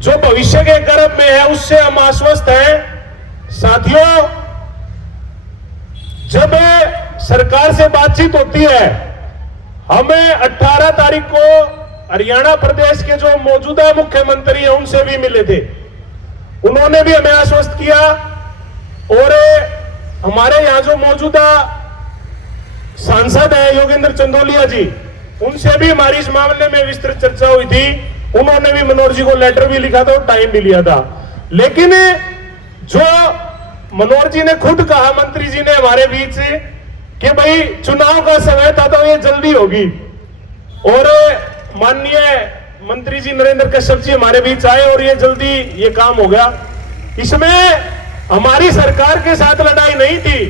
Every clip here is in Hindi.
जो भविष्य के गर्भ में है उससे हम आश्वस्त हैं। साथियों, जब सरकार से बातचीत होती है, हमें 18 तारीख को हरियाणा प्रदेश के जो मौजूदा मुख्यमंत्री हैं उनसे भी मिले थे। उन्होंने भी हमें आश्वस्त किया और हमारे यहां जो मौजूदा सांसद है योगेंद्र चंदोलिया जी, उनसे भी हमारी इस मामले में विस्तृत चर्चा हुई थी। उन्होंने भी मनोहर जी को लेटर भी लिखा था और टाइम भी लिया था। लेकिन जो मनोहर जी ने खुद कहा, मंत्री जी ने हमारे बीच से, कि भाई चुनाव का समय था तो ये जल्दी होगी। और माननीय मंत्री जी नरेंद्र कश्यप जी हमारे बीच आए और ये जल्दी ये काम हो गया। इसमें हमारी सरकार के साथ लड़ाई नहीं थी।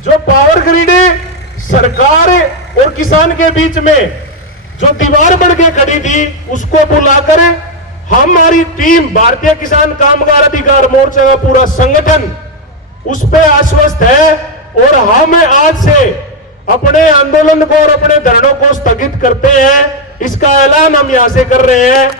जो पावर ग्रिड सरकार और किसान के बीच में जो दीवार बन के खड़ी थी, उसको बुलाकर हमारी टीम भारतीय किसान कामगार अधिकार मोर्चा का पूरा संगठन उस पे आश्वस्त है। और हम आज से अपने आंदोलन को और अपने धरनों को स्थगित करते हैं। इसका ऐलान हम यहां से कर रहे हैं।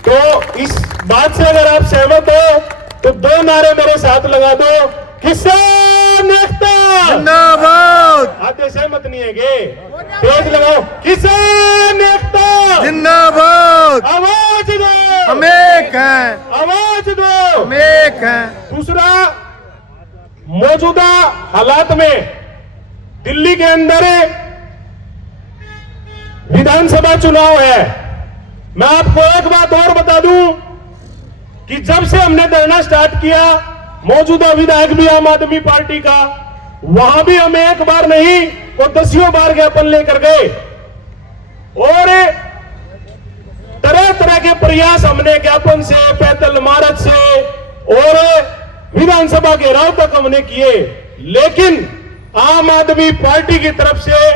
तो इस बात से अगर आप सहमत हो तो 2 नारे मेरे साथ लगा दो, किसान एकता जिंदाबाद। आते सहमत नहीं है गे, तेज लगाओ, किसान एकता जिंदाबाद। आवाज दो, हम एक हैं, आवाज दो, हम एक हैं। दूसरा, मौजूदा हालात में दिल्ली के अंदर विधानसभा चुनाव है। मैं आपको एक बात और बता दूं कि जब से हमने धरना स्टार्ट किया, मौजूदा विधायक भी आम आदमी पार्टी का, वहां भी हमें एक बार नहीं और 10 बार ज्ञापन लेकर गए और तरह तरह के प्रयास हमने ज्ञापन से, पैदल मार्च से और विधानसभा घेराव तक हमने किए। लेकिन आम आदमी पार्टी की तरफ से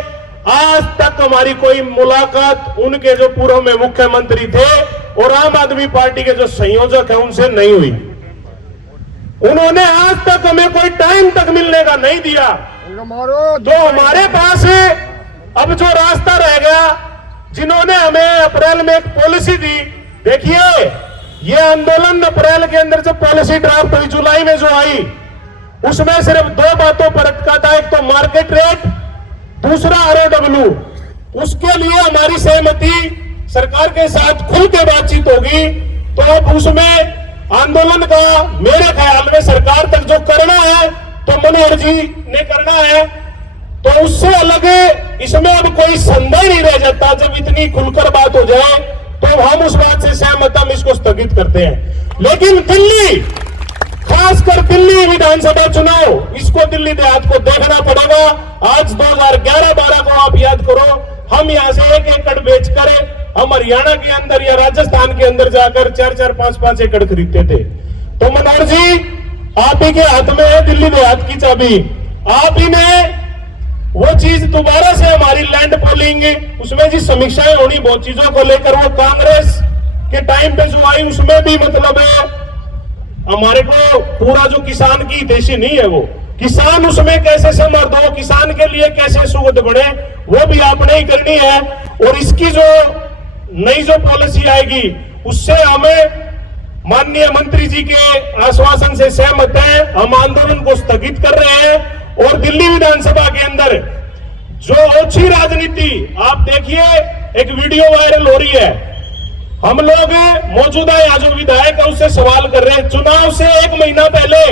आज तक हमारी कोई मुलाकात उनके जो पूर्व में मुख्यमंत्री थे और आम आदमी पार्टी के जो संयोजक हैं उनसे नहीं हुई। उन्होंने आज तक हमें कोई टाइम तक मिलने का नहीं दिया। तो हमारे पास अब जो रास्ता रह गया, जिन्होंने हमें अप्रैल में एक पॉलिसी दी, देखिए ये आंदोलन अप्रैल के अंदर जब पॉलिसी ड्राफ्ट हुई, जुलाई में जो आई, उसमें सिर्फ 2 बातों पर अटका था। एक तो मार्केट रेट, दूसरा ROW। उसके लिए हमारी सहमति सरकार के साथ खुल के बातचीत होगी। तो अब उसमें आंदोलन का मेरे ख्याल में सरकार तक जो करना है तो मनोहर जी ने करना है, तो उससे अलग इसमें अब कोई संदेह नहीं रह जाता। जब इतनी खुलकर बात हो जाए तो हम उस बात से सहमत, हम इसको स्थगित करते हैं। लेकिन दिल्ली, खासकर दिल्ली विधानसभा चुनाव, इसको दिल्ली देहात को देखना पड़ेगा। आज 2011-12 को आप याद करो, हम यहां से 1 एकड़ बेचकर हम हरियाणा के अंदर या राजस्थान के अंदर जाकर 4-4, 5-5 एकड़ खरीदते थे। तो मनोहर जी, आप ही के हाथ में है दिल्ली देहात की चाबी। आप ही ने वो चीज दोबारा से हमारी लैंड पोलिंग, उसमें जी समीक्षाएं होनी बहुत चीजों को लेकर, वो कांग्रेस के टाइम पे जो आई उसमें भी मतलब हमारे को पूरा जो किसान की हितैषी नहीं है, वो किसान उसमें कैसे समर्थ हो, किसान के लिए कैसे सुगध बढ़े, वो भी आपने ही करनी है। और इसकी जो नई जो पॉलिसी आएगी उससे हमें माननीय मंत्री जी के आश्वासन से सहमत है। हम आंदोलन को स्थगित कर रहे हैं। और दिल्ली विधानसभा के अंदर जो ओछी राजनीति, आप देखिए एक वीडियो वायरल हो रही है, हम लोग मौजूदा यहाँ जो विधायक है उससे सवाल कर रहे हैं। चुनाव से 1 महीना पहले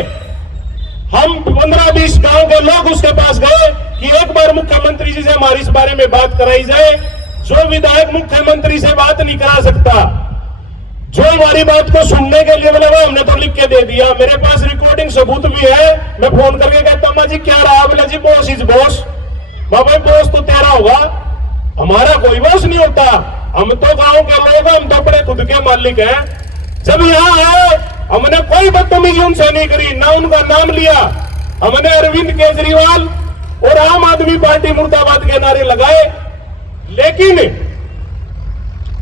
हम 15-20 गांव के लोग उसके पास गए कि एक बार मुख्यमंत्री जी से हमारी इस बारे में बात कराई जाए। जो विधायक मुख्यमंत्री से बात नहीं करा सकता, जो हमारी बात को सुनने के लिए बोला, वो हमने तो लिख के दे दिया। मेरे पास रिकॉर्डिंग सबूत भी है। मैं फोन करके कहता हूं, जी क्या रहा? बोला जी बॉस इज बॉस। बाबा बॉस तो तेरा होगा, हमारा कोई बॉस नहीं होता। हम तो गांव के लोग, हम तो अपने खुद के मालिक हैं। जब यहाँ आए हमने कोई बदतमीजी उनसे नहीं करी, ना उनका नाम लिया। हमने अरविंद केजरीवाल और आम आदमी पार्टी मुर्दाबाद के नारे लगाए। लेकिन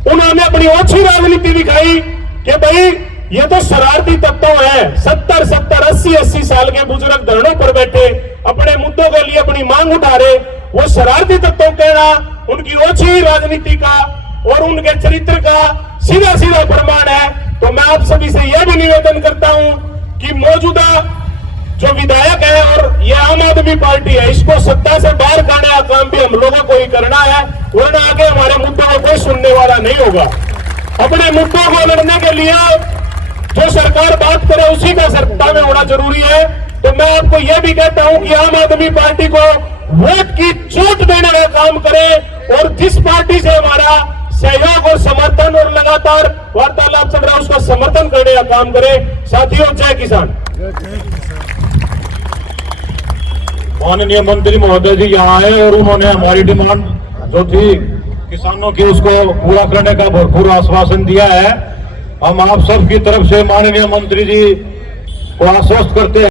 उन्होंने अपनी ओछी राजनीति दिखाई कि भाई ये तो शरारती तत्व है। 70-70, 80-80 साल के बुजुर्ग धरनों पर बैठे अपने मुद्दों के लिए अपनी मांग उठा रहे, वो शरारती तत्व कहना उनकी ओछी राजनीति का और उनके चरित्र का सीधा सीधा प्रमाण है। तो मैं आप सभी से यह भी निवेदन करता हूं कि मौजूदा जो विधायक है और ये आम आदमी पार्टी है, इसको सत्ता से बाहर करने का काम भी हम लोगों को ही करना है, वरना आगे हमारे मुद्दों को कोई सुनने वाला नहीं होगा। अपने मुद्दों को लड़ने के लिए जो सरकार बात करे उसी का सत्ता में होना जरूरी है। तो मैं आपको यह भी कहता हूं कि आम आदमी पार्टी को वोट की चोट देने का काम करें और जिस पार्टी से हमारा सहयोग और समर्थन और लगातार वार्तालाप चल रहा है उसका समर्थन करने का काम करें। साथियों, जय किसान। माननीय मंत्री महोदय जी यहाँ आए और उन्होंने हमारी डिमांड जो थी किसानों की उसको पूरा करने का भरपूर आश्वासन दिया है। हम आप सबकी तरफ से माननीय मंत्री जी को आश्वस्त करते हैं।